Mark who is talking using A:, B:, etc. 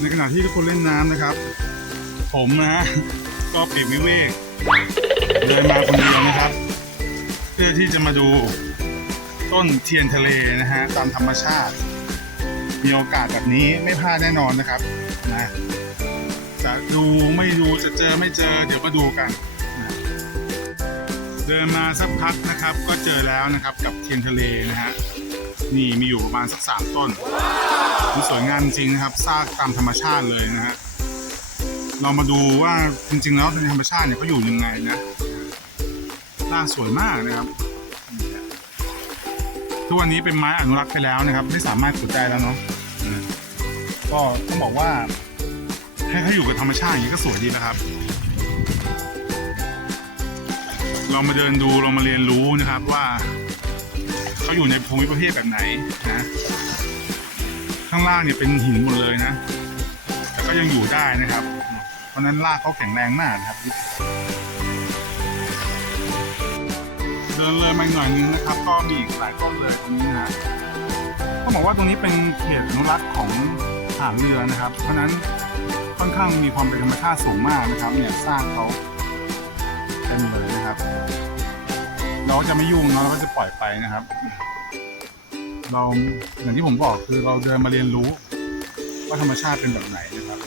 A: ในขณะที่ทุกคนเล่นน้ำนะครับ ผมนะ ก็ปลีกวิเวกเดินมาคนเดียวนะครับ เพื่อที่จะมาดูต้นเทียนทะเลนะฮะตามธรรมชาติ มีโอกาสแบบนี้ไม่พลาดแน่นอนนะครับนะจะดูไม่ดูจะเจอไม่เจอ เดี๋ยวมาดูกันนะเดินมาสักพักนะครับ ก็เจอแล้วนะครับกับเทียนทะเลนะฮะนี่มีอยู่ประมาณสักสามต้น มันสวยงามจริงนะครับสร้างตามธรรมชาติเลยนะฮะเรามาดูว่าจริงๆแล้วในธรรมชาติเนี่ยเขาอยู่ยังไงนะราสวยมากนะครับทุกวันนี้เป็นไม้อนุรักษ์ไปแล้วนะครับ ไม่สามารถขุดได้แล้วเนาะนะก็ต้องบอกว่าให้เขาอยู่กับธรรมชาติอย่างนี้ก็สวยดีนะครับ เรามาเดินดูเรามาเรียนรู้นะครับว่า เขาอยู่ในภูมิประเทศแบบไหนนะ ข้างล่างเนี่ยเป็นหินหมดเลยนะ แต่ก็ยังอยู่ได้นะครับ เพราะนั้นรากเขาแข็งแรงมากนะครับ เดินเลยมาหน่อยนึงนะครับ ก็มีอีกหลายต้นเลยตรงนี้นะต้องบอกว่าตรงนี้เป็นเขตอนุรักษ์ของทหารเรือนะครับ เพราะนั้นค่อนข้างมีความเป็นธรรมชาติสูงมากนะครับ เนี่ยสร้างเขาเต็มเลยนะครับ เราจะไม่ยุ่งเนาะเราก็จะปล่อยไปนะครับ เราอย่างที่ผมบอกคือเราเดินมาเรียนรู้ ว่าธรรมชาติเป็นแบบไหนนะครับ